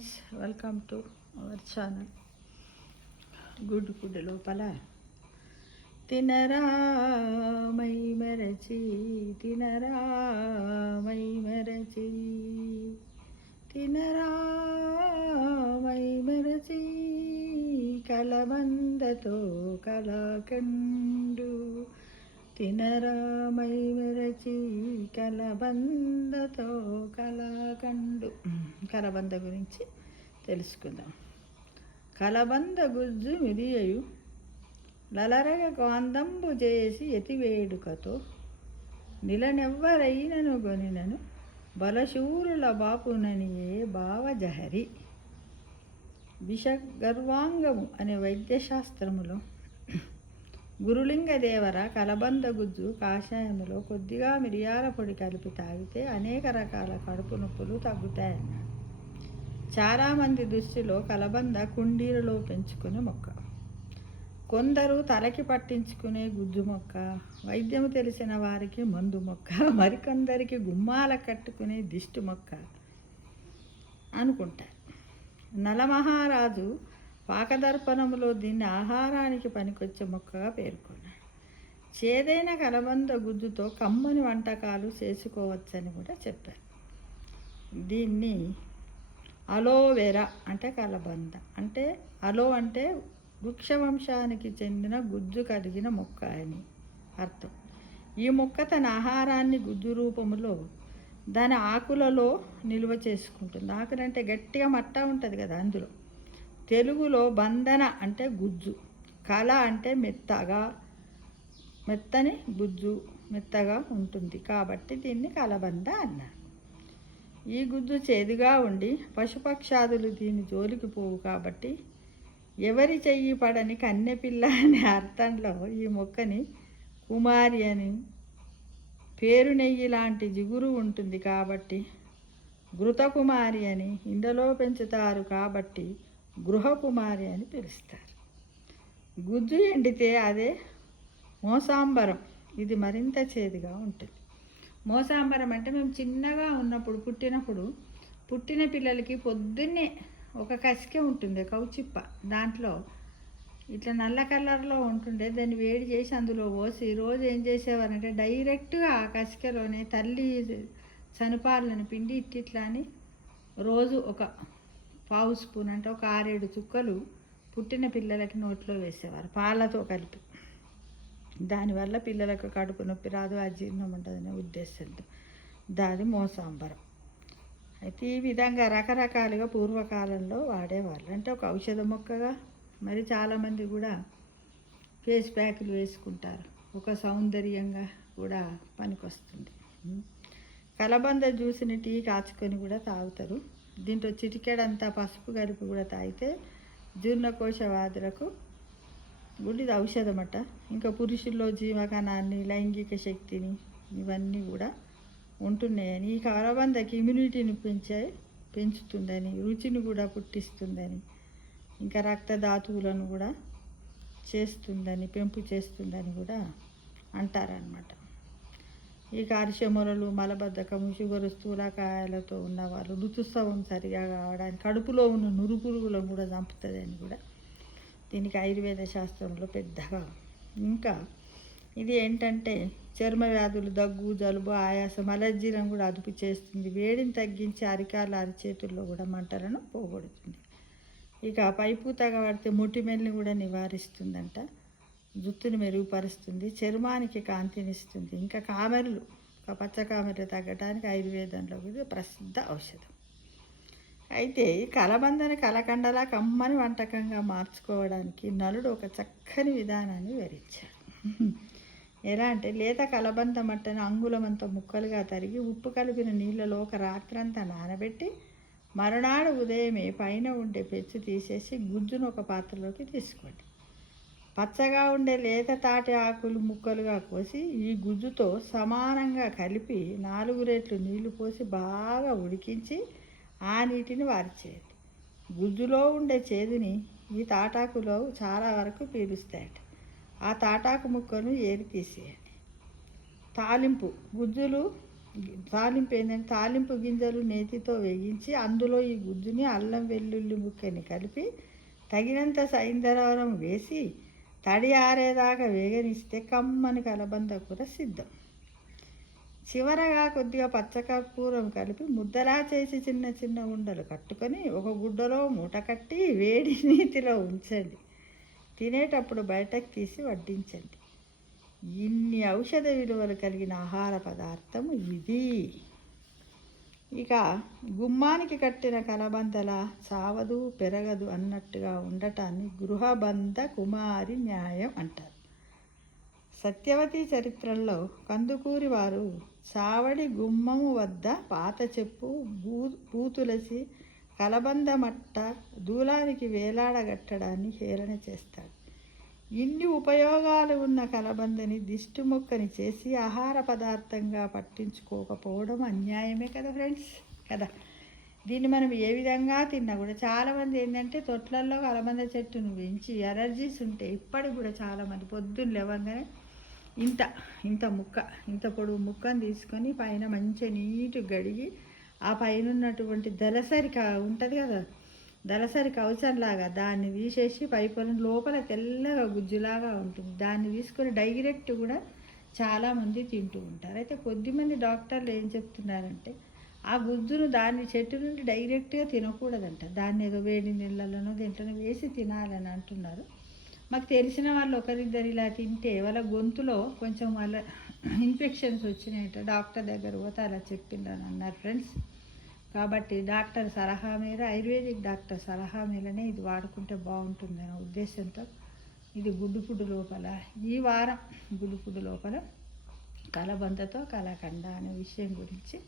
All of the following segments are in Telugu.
Friends, welcome to our channel. గుడ్డు లోపల తినరా మై మరచి, తినరా మై మరచి, తినరా మై మరచి, కలబందతో కలకండు, తినరా మై మరచి, కలబందతో కలకండు. కలబంద గురించి తెలుసుకుందాం. కలబంద గుజ్జు మిరియు లలరగ కాందంబు చేసి ఎతివేడుకతో, నిలనెవ్వరైనను గొనినను బలశూరుల బాపుననియే భావజహరి. విషగర్వాంగము అనే వైద్యశాస్త్రములో గురులింగదేవర కలబంద గుజ్జు కాషాయములో కొద్దిగా మిరియాల పొడి కలిపి తాగితే అనేక రకాల కడుపు నొప్పులు తగ్గుతాయన్నాడు. చాలామంది దృష్టిలో కలబంద కుండీలలో పెంచుకునే మొక్క, కొందరు తలకి పట్టించుకునే గుజ్జు మొక్క, వైద్యము తెలిసిన వారికి మందు మొక్క, మరికొందరికి గుమ్మాల కట్టుకునే దిష్టి మొక్క అనుకుంటారు. నలమహారాజు పాకదర్పణములో దీన్ని ఆహారానికి పనికొచ్చే మొక్కగా పేర్కొన్నాడు. చేదైన కలబంద గుజ్జుతో కమ్మని వంటకాలు చేసుకోవచ్చని కూడా చెప్పారు. దీన్ని అలోవెరా అంటే కలబంద అంటే అలో అంటే వృక్షవంశానికి చెందిన గుజ్జు కలిగిన మొక్క అని అర్థం. ఈ మొక్క తన ఆహారాన్ని గుజ్జు రూపంలో దాని ఆకులలో నిల్వ చేసుకుంటుంది. ఆకులంటే గట్టిగా మట్ట ఉంటుంది కదా, అందులో తెలుగులో బంధన అంటే గుజ్జు, కల అంటే మెత్తని గుజ్జు మెత్తగా ఉంటుంది కాబట్టి దీన్ని కలబంద అన్నారు. ఈ గుజ్జు చేదుగా ఉండి పశుపక్షాదులు దీని జోలికి పోవు కాబట్టి ఎవరి చెయ్యి పడని కన్నెపిల్ల అనే అర్థంలో ఈ మొక్కని కుమారి అని, పేరు నెయ్యి లాంటి జిగురు ఉంటుంది కాబట్టి ఘృతకుమారి అని, ఇండలో పెంచుతారు కాబట్టి గృహకుమారి అని పిలుస్తారు. గుజ్జు ఎండితే అదే మోసాంబరం. ఇది మరింత చేదుగా ఉంటుంది. మోసాంబరం అంటే మేము చిన్నగా ఉన్నప్పుడు పుట్టిన పిల్లలకి పొద్దున్నే ఒక కసిక ఉంటుంది, కౌచిప్ప, దాంట్లో ఇట్లా నల్ల కలర్లో ఉంటుండే, దాన్ని వేడి చేసి అందులో పోసి రోజు ఏం చేసేవారంటే డైరెక్ట్గా ఆ కసికలోనే తల్లి చనుపాలను పిండి ఇట్లా అని రోజు ఒక పావు స్పూన్ అంటే ఒక 6-7 చుక్కలు పుట్టిన పిల్లలకి నోట్లో వేసేవారు పాలతో కలిపి. దానివల్ల పిల్లలకు కడుపు నొప్పి రాదు, అజీర్ణం ఉంటుందనే ఉద్దేశంతో దాని మోసాంబరం. అయితే ఈ విధంగా రకరకాలుగా పూర్వకాలంలో వాడేవాళ్ళు. అంటే ఒక ఔషధ మొక్కగా, మరి చాలామంది కూడా ఫేస్ ప్యాకులు వేసుకుంటారు, ఒక సౌందర్యంగా కూడా పనికొస్తుంది. కలబంద జ్యూస్ని టీ కాచుకొని కూడా తాగుతారు. దీంట్లో చిటికెడంతా పసుపు కలిపి కూడా తాగితే జీర్ణకోశ వ్యాధులకు కూడా ఇది ఔషధమట. ఇంకా పురుషుల్లో జీవకణాన్ని, లైంగిక శక్తిని ఇవన్నీ కూడా ఉంటున్నాయని, ఈ కలబందకి ఇమ్యూనిటీని పెంచుతుందని, రుచిని కూడా పుట్టిస్తుందని, ఇంకా రక్తధాతువులను కూడా పెంపు చేస్తుందని కూడా అంటారనమాట. ఈ కార్శమొరలు, మలబద్ధకము, షుగరు, స్థూలకాయాలతో ఉన్నవాళ్ళు ఋతుస్రావం సరిగా కావడానికి, కడుపులో ఉన్న నురుపురుగులను కూడా చంపుతుందని కూడా దీనికి ఆయుర్వేద శాస్త్రంలో పెద్దగా. ఇంకా ఇది ఏంటంటే చర్మ వ్యాధులు, దగ్గు, జలుబు, ఆయాసం, అలర్జీలను కూడా అదుపు చేస్తుంది. వేడిని తగ్గించి అరికాల అరిచేతుల్లో కూడా మంటలను పోగొడుతుంది. ఇక పైపూతగా పడితే మొటిమల్ని కూడా నివారిస్తుందంట, జుట్టుని మెరుగుపరుస్తుంది, చర్మానికి కాంతినిస్తుంది. ఇంకా కామెర్లు, పచ్చ కామెర్లు తగ్గడానికి ఆయుర్వేదంలో కూడా ప్రసిద్ధ ఔషధం. అయితే ఈ కలబందని కలకండలా కమ్మని వంటకంగా మార్చుకోవడానికి నలుడు ఒక చక్కని విధానాన్ని వివరించాడు. ఎలా అంటే లేత కలబంద మట్టను అంగుళమంత ముక్కలుగా తరిగి ఉప్పు కలిపిన నీళ్ళలో ఒక రాత్రంతా నానబెట్టి మరునాడు ఉదయమే పైన ఉండే పెచ్చు తీసేసి గుజ్జును ఒక పాత్రలోకి తీసుకోండి. పచ్చగా ఉండే లేత తాటి ఆకులు ముక్కలుగా కోసి ఈ గుజ్జుతో సమానంగా కలిపి 4 రెట్లు నీళ్లు పోసి బాగా ఉడికించి ఆ నీటిని వారిచేయండి. గుజ్జులో ఉండే చేదుని ఈ తాటాకులో చాలా వరకు పీలుస్తాయట. ఆ తాటాకు ముక్కను ఏరి తీసేయండి. తాలింపు గుజ్జులు తాలింపు ఏంటంటే తాలింపు గింజలు నేతితో వేగించి అందులో ఈ గుజ్జుని అల్లం వెల్లుల్లి ముక్కని కలిపి తగినంత సైంధవరం వేసి తడి ఆరేదాకా వేగనిస్తే కమ్మని కలబంద కూర సిద్ధం. చివరగా కొద్దిగా పచ్చకర్పూరం కలిపి ముద్దలా చేసి చిన్న చిన్న ఉండలు కట్టుకొని ఒక గుడ్డలో మూట కట్టి వేడి నీతిలో ఉంచండి. తినేటప్పుడు బయటకు తీసి వడ్డించండి. ఇన్ని ఔషధ విలువలు కలిగిన ఆహార పదార్థం ఇది. ఇక గుమ్మానికి కట్టిన కలబందల చావదు పెరగదు అన్నట్టుగా ఉండటాన్ని గృహబంధ కుమారి న్యాయం అంటారు. సత్యవతి చరిత్రలో కందుకూరి వారు చావడి గుమ్మము వద్ద పాత చెప్పు పూతులసి కలబంద మట్ట దూలానికి వేలాడగట్టడాన్ని హేళన చేస్తాడు. ఇన్ని ఉపయోగాలు ఉన్న కలబందని దిష్టి మొక్కని చేసి ఆహార పదార్థంగా పట్టించుకోకపోవడం అన్యాయమే కదా ఫ్రెండ్స్ కదా. దీన్ని మనం ఏ విధంగా తిన్నా కూడా చాలామంది ఏంటంటే తొట్లల్లో కలబంద చెట్టును పెంచి ఎలర్జీస్ ఉంటే ఇప్పటికి కూడా చాలామంది పొద్దున్న లేవగానే ఇంత ఇంత పొడుగు ముక్కను తీసుకొని పైన మంచిగా నీట్గా గడిగి ఆ పైన ఉన్నటువంటి దళసరి ఉంటుంది కదా, దళసరి కవచంలాగా దాన్ని తీసేసి పైపొలం లోపల తెల్లగా గుజ్జులాగా ఉంటుంది. దాన్ని తీసుకొని డైరెక్ట్ కూడా చాలామంది తింటూ ఉంటారు. అయితే కొద్దిమంది డాక్టర్లు ఏం చెప్తున్నారంటే ఆ గుజ్జును దాన్ని చెట్టు నుండి డైరెక్ట్గా తినకూడదంట. దాన్ని ఏదో వేడి నీళ్ళలోనో దీంట్లోనో వేసి తినాలని అంటున్నారు. మాకు తెలిసిన వాళ్ళు ఒకరిద్దరు ఇలా తింటే వాళ్ళ గొంతులో కొంచెం వాళ్ళ ఇన్ఫెక్షన్స్ వచ్చినాయట. డాక్టర్ దగ్గర పోతే అలా చెప్పిందని అన్నారు ఫ్రెండ్స్. కాబట్టి డాక్టర్ సలహా మేర ఆయుర్వేదిక్ డాక్టర్ సలహా మేరనే ఇది వాడుకుంటే బాగుంటుందనే ఉద్దేశంతో ఇది గుడ్డుపుడు లోపల ఈ వారం గుడ్డుపుడు లోపల కలబందతో కలకండ అనే విషయం గురించి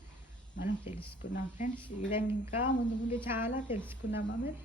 మనం తెలుసుకున్నాం ఫ్రెండ్స్. ఈ విధంగా ఇంకా ముందు చాలా తెలుసుకున్నామా మీరు.